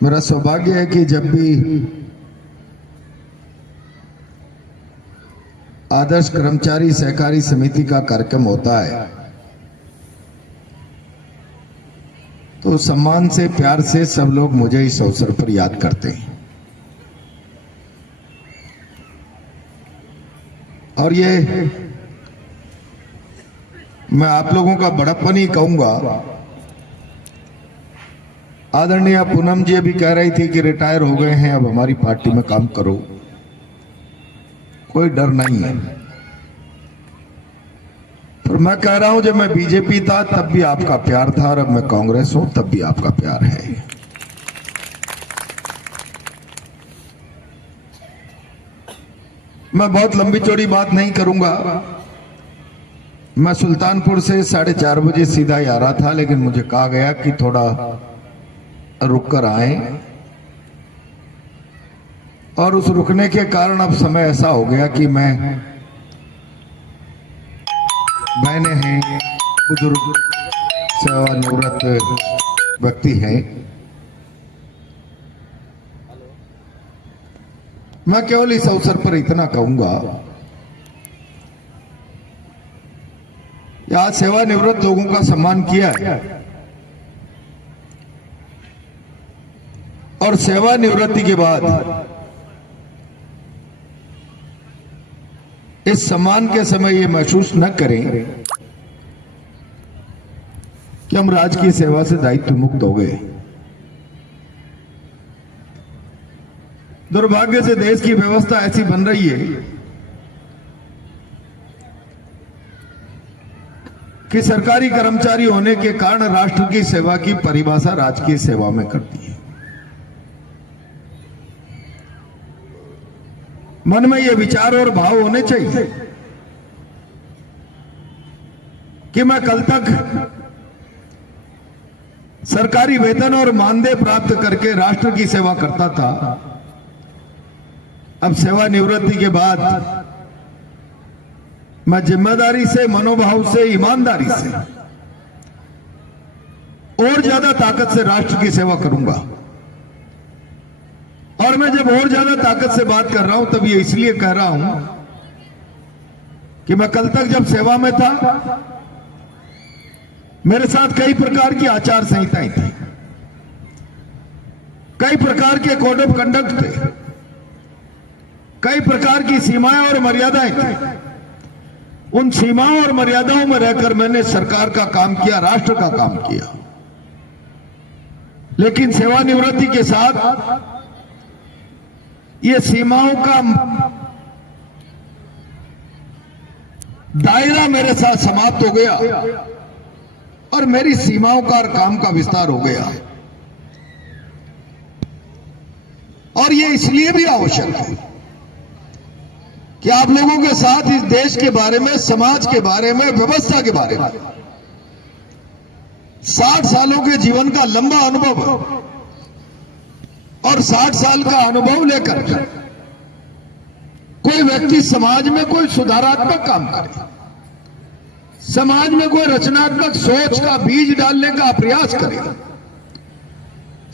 मेरा सौभाग्य है कि जब भी आदर्श कर्मचारी सहकारी समिति का कार्यक्रम होता है तो सम्मान से, प्यार से सब लोग मुझे इस अवसर पर याद करते हैं। और ये मैं आप लोगों का बड़प्पन ही कहूंगा। आदरणीय पूनम जी अभी कह रही थी कि रिटायर हो गए हैं, अब हमारी पार्टी में काम करो। कोई डर नहीं है। पर मैं कह रहा हूं, जब मैं बीजेपी था तब भी आपका प्यार था और अब मैं कांग्रेस हूं तब भी आपका प्यार है। मैं बहुत लंबी चौड़ी बात नहीं करूंगा। मैं सुल्तानपुर से 4:30 बजे सीधा ही आ रहा था, लेकिन मुझे कहा गया कि थोड़ा रुक कर आए, और उस रुकने के कारण अब समय ऐसा हो गया कि मैं बहनें हैं, बुजुर्ग सेवानिवृत्त व्यक्ति हैं, मैं केवल इस अवसर पर इतना कहूंगा, आज सेवानिवृत्त लोगों का सम्मान किया है और सेवानिवृत्ति के बाद इस सम्मान के समय ये महसूस न करें कि हम राजकीय सेवा से दायित्व मुक्त हो गए। दुर्भाग्य से देश की व्यवस्था ऐसी बन रही है कि सरकारी कर्मचारी होने के कारण राष्ट्र की सेवा की परिभाषा राजकीय सेवा में करती है। मन में ये विचार और भाव होने चाहिए कि मैं कल तक सरकारी वेतन और मानदेय प्राप्त करके राष्ट्र की सेवा करता था, अब सेवानिवृत्ति के बाद मैं जिम्मेदारी से, मनोभाव से, ईमानदारी से और ज्यादा ताकत से राष्ट्र की सेवा करूंगा। और मैं जब और ज्यादा ताकत से बात कर रहा हूं तब ये इसलिए कह रहा हूं कि मैं कल तक जब सेवा में था मेरे साथ कई प्रकार की आचार संहिताएं थी, कई प्रकार के कोड ऑफ कंडक्ट थे, कई प्रकार की सीमाएं और मर्यादाएं थी। उन सीमाओं और मर्यादाओं में रहकर मैंने सरकार का काम किया, राष्ट्र का काम किया। लेकिन सेवानिवृत्ति के साथ ये सीमाओं का दायरा मेरे साथ समाप्त हो गया और मेरी सीमाओं का और काम का विस्तार हो गया। और ये इसलिए भी आवश्यक है कि आप लोगों के साथ इस देश के बारे में, समाज के बारे में, व्यवस्था के बारे में 60 सालों के जीवन का लंबा अनुभव और 60 साल का अनुभव लेकर कोई व्यक्ति समाज में कोई सुधारात्मक काम करे, समाज में कोई रचनात्मक सोच का बीज डालने का प्रयास करे,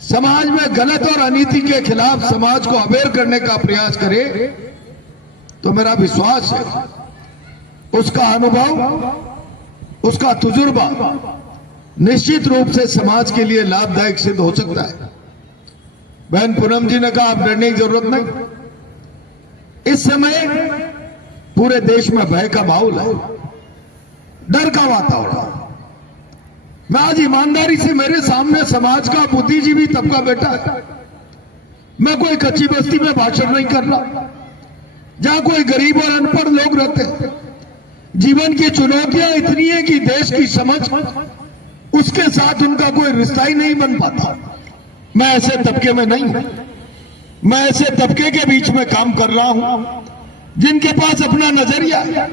समाज में गलत और अनीति के खिलाफ समाज को अवेयर करने का प्रयास करे, तो मेरा विश्वास है उसका अनुभव, उसका तजुर्बा निश्चित रूप से समाज के लिए लाभदायक सिद्ध हो सकता है। बहन पूनम जी ने कहा आप डरने की जरूरत नहीं। इस समय पूरे देश में भय का माहौल है, डर का वातावरण। मैं आज ईमानदारी से, मेरे सामने समाज का बुद्धिजीवी तबका बैठा है। मैं कोई कच्ची बस्ती में भाषण नहीं कर रहा जहां कोई गरीब और अनपढ़ लोग रहते हैं। जीवन की चुनौतियां इतनी है कि देश की समझ उसके साथ उनका कोई रिश्ता ही नहीं बन पाता। मैं ऐसे तबके में नहीं हूं। मैं ऐसे तबके के बीच में काम कर रहा हूं जिनके पास अपना नजरिया है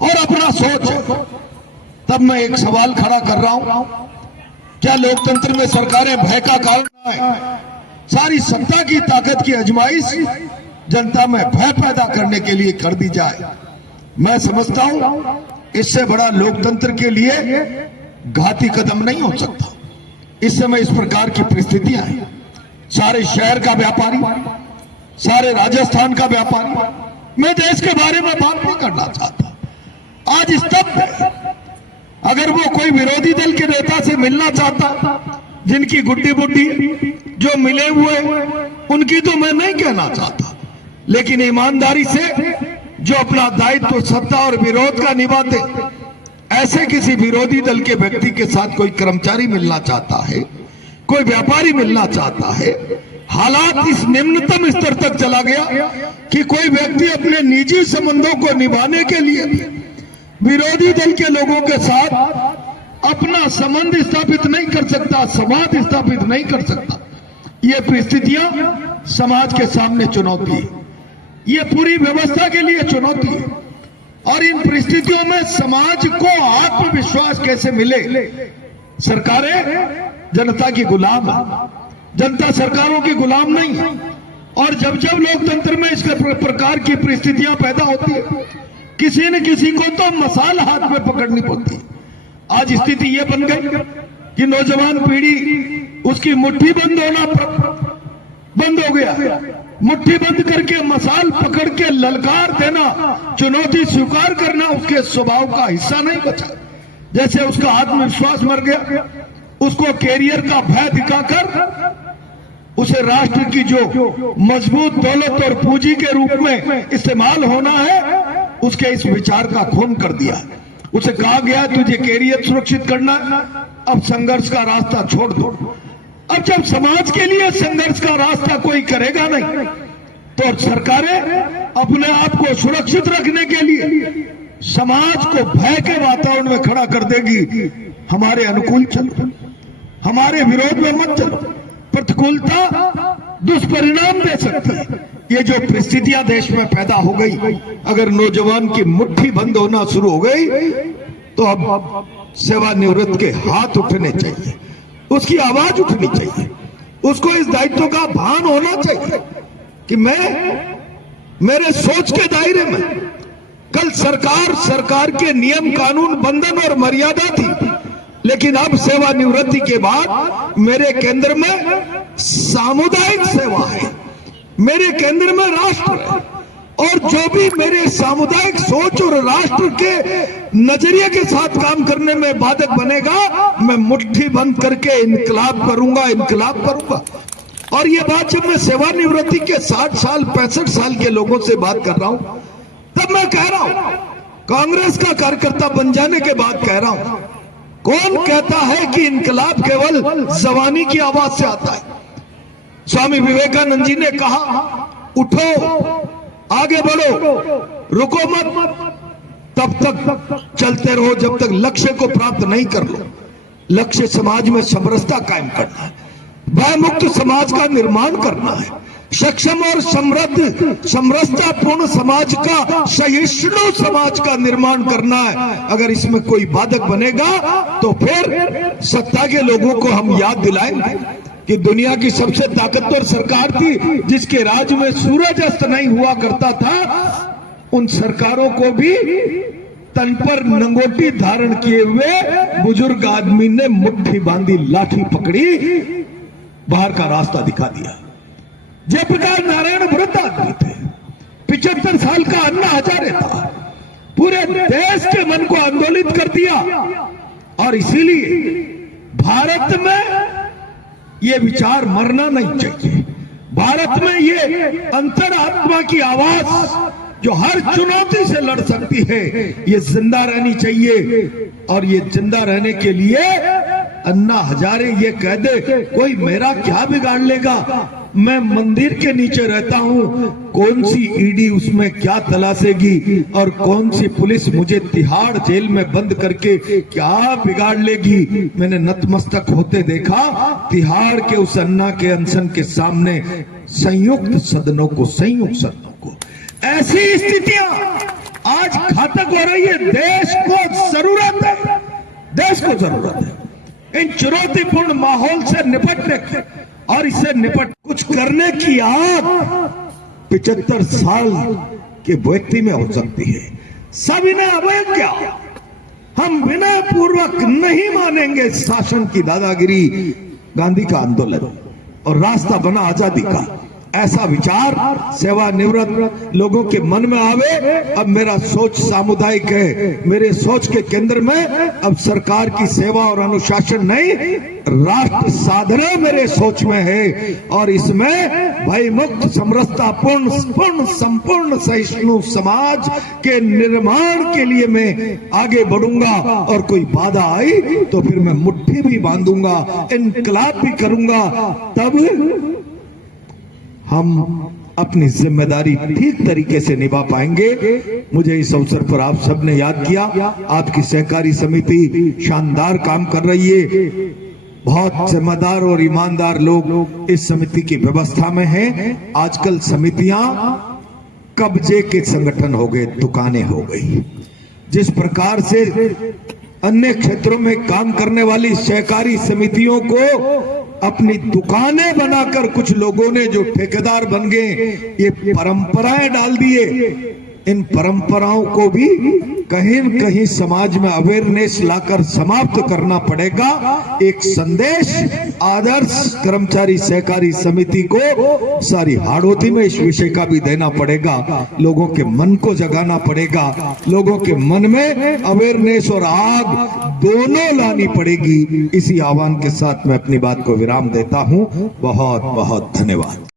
और अपना सोच है। तब मैं एक सवाल खड़ा कर रहा हूं, क्या लोकतंत्र में सरकारें भय का कारण है? सारी सत्ता की ताकत की आजमाइश जनता में भय पैदा करने के लिए कर दी जाए। मैं समझता हूं इससे बड़ा लोकतंत्र के लिए घाती कदम नहीं हो सकता। इस समय इस प्रकार की परिस्थितियां हैं। सारे शहर का व्यापारी, सारे राजस्थान का व्यापारी। मैं देश के बारे में बात नहीं करना चाहता। आज स्तब्ध है। अगर वो कोई विरोधी दल के नेता से मिलना चाहता, जिनकी गुड्डी बुड्डी जो मिले हुए, उनकी तो मैं नहीं कहना चाहता, लेकिन ईमानदारी से जो अपना दायित्व सत्ता और विरोध का निभाते, ऐसे किसी विरोधी दल के व्यक्ति के साथ कोई कर्मचारी मिलना चाहता है, कोई व्यापारी मिलना चाहता है। हालात इस निम्नतम स्तर तक चला गया कि कोई व्यक्ति अपने निजी संबंधों को निभाने के लिए विरोधी दल के लोगों के साथ अपना संबंध स्थापित नहीं कर सकता, संवाद स्थापित नहीं कर सकता। ये परिस्थितियां समाज के सामने चुनौती है, ये पूरी व्यवस्था के लिए चुनौती है। और इन परिस्थितियों में समाज को आत्मविश्वास कैसे मिले? सरकारें जनता की गुलाम है, जनता सरकारों की गुलाम नहीं है। और जब जब लोकतंत्र में इस प्रकार की परिस्थितियां पैदा होती है, किसी न किसी को तो मसाल हाथ में पकड़नी पड़ती है। आज स्थिति यह बन गई कि नौजवान पीढ़ी उसकी मुट्ठी बंद होना बंद हो गया। मुट्ठी बंद करके मसाल पकड़ के ललकार देना, चुनौती स्वीकार करना उसके स्वभाव का हिस्सा नहीं बचा। जैसे उसका आत्मविश्वास मर गया, उसको कैरियर का भय दिखाकर उसे राष्ट्र की जो मजबूत दौलत और पूंजी के रूप में इस्तेमाल होना है, उसके इस विचार का खून कर दिया। उसे कहा गया तुझे कैरियर सुरक्षित करना है, अब संघर्ष का रास्ता छोड़ दो। अब जब समाज के लिए संघर्ष का रास्ता कोई करेगा नहीं, तो सरकारें अपने आप को सुरक्षित रखने के लिए समाज को भय के वातावरण में खड़ा कर देगी। हमारे अनुकूल चलो, हमारे विरोध में मत चलो। प्रतिकूलता दुष्परिणाम दे सकती है। ये जो परिस्थितियां देश में पैदा हो गई, अगर नौजवान की मुट्ठी बंद होना शुरू हो गई, तो अब सेवानिवृत्त के हाथ उठने चाहिए, उसकी आवाज उठनी चाहिए, उसको इस दायित्व का भान होना चाहिए कि मेरे सोच के दायरे में कल सरकार के नियम कानून बंधन और मर्यादा थी, लेकिन अब सेवानिवृत्ति के बाद मेरे केंद्र में सामुदायिक सेवा है, मेरे केंद्र में राष्ट्र है। और जो भी मेरे सामुदायिक सोच और राष्ट्र के नजरिए के साथ काम करने में बाधक बनेगा, मैं मुट्ठी बंद करके इनकलाब करूंगा। और ये बात जब मैं सेवानिवृत्ति के 60 साल 65 साल के लोगों से बात कर रहा हूं, तब मैं कह रहा हूं, कांग्रेस का कार्यकर्ता बन जाने के बाद कह रहा हूं, कौन कहता है कि इनकलाब केवल जवानी की आवाज से आता है? स्वामी विवेकानंद जी ने कहा, उठो, आगे बढ़ो, रुको मत, तब तक चलते रहो जब तक लक्ष्य को प्राप्त नहीं कर लो। लक्ष्य समाज में समरसता कायम करना है, भयमुक्त समाज का निर्माण करना है, सक्षम और समरसतापूर्ण समाज का, सहिष्णु समाज का निर्माण करना है। अगर इसमें कोई बाधक बनेगा तो फिर सत्ता के लोगों को हम याद दिलाएंगे कि दुनिया की सबसे ताकतवर सरकार थी जिसके राज्य में सूरज अस्त नहीं हुआ करता था, उन सरकारों को भी तन पर नंगोटी धारण किए हुए बुजुर्ग आदमी ने मुट्ठी बांधी, लाठी पकड़ी, बाहर का रास्ता दिखा दिया। जयप्रकाश नारायण वृद्ध आदमी थे, 75 साल का अन्ना हजारे था, पूरे देश के मन को आंदोलित कर दिया। और इसीलिए भारत में ये विचार मरना नहीं चाहिए। भारत में ये अंतरात्मा की आवाज जो हर चुनौती से लड़ सकती है, ये जिंदा रहनी चाहिए। और ये जिंदा रहने के लिए अन्ना हजारे ये कह दे, कोई मेरा क्या बिगाड़ लेगा, मैं मंदिर के नीचे रहता हूं, कौन सी ईडी उसमें क्या तलाशेगी और कौन सी पुलिस मुझे तिहाड़ जेल में बंद करके क्या बिगाड़ लेगी। मैंने नतमस्तक होते देखा तिहाड़ के उस अन्ना के अनशन के सामने संयुक्त सदनों को। ऐसी स्थितियां आज घातक हो रही है। देश को जरूरत है इन चुनौतीपूर्ण माहौल से निपटने की, और इससे कुछ करने की आग 75 साल के व्यक्ति में हो सकती है। सविनय अवज्ञा, हम विनय पूर्वक नहीं मानेंगे शासन की दादागिरी। गांधी का आंदोलन, और रास्ता बना आजादी का। ऐसा विचार सेवानिवृत्त लोगों के मन में आवे। अब मेरा सोच सामुदायिक है, मेरे सोच के केंद्र में अब सरकार की सेवा और अनुशासन नहीं, राष्ट्र साधना मेरे सोच में है। और इसमें भय मुक्त, समरसता पूर्ण, संपूर्ण सहिष्णु समाज के निर्माण के लिए मैं आगे बढ़ूंगा। और कोई बाधा आई तो फिर मैं मुट्ठी भी बांधूंगा, इनकलाब भी करूंगा। तब हम अपनी जिम्मेदारी ठीक तरीके से निभा पाएंगे। मुझे इस अवसर पर आप सबने याद किया। आपकी सहकारी समिति शानदार काम कर रही है। बहुत जिम्मेदार और ईमानदार लोग इस समिति की व्यवस्था में हैं। आजकल समितियां कब्जे के संगठन हो गए, दुकानें हो गई। जिस प्रकार से अन्य क्षेत्रों में काम करने वाली सहकारी समितियों को अपनी दुकानें बनाकर कुछ लोगों ने जो ठेकेदार बन गए, ये परंपराएं डाल दिए। इन परंपराओं को भी कहीं न कहीं समाज में अवेयरनेस लाकर समाप्त करना पड़ेगा। एक संदेश आदर्श कर्मचारी सहकारी समिति को सारी हाड़ोती में इस विषय का भी देना पड़ेगा। लोगों के मन को जगाना पड़ेगा, लोगों के मन में अवेयरनेस और आग दोनों लानी पड़ेगी। इसी आह्वान के साथ मैं अपनी बात को विराम देता हूं। बहुत बहुत धन्यवाद।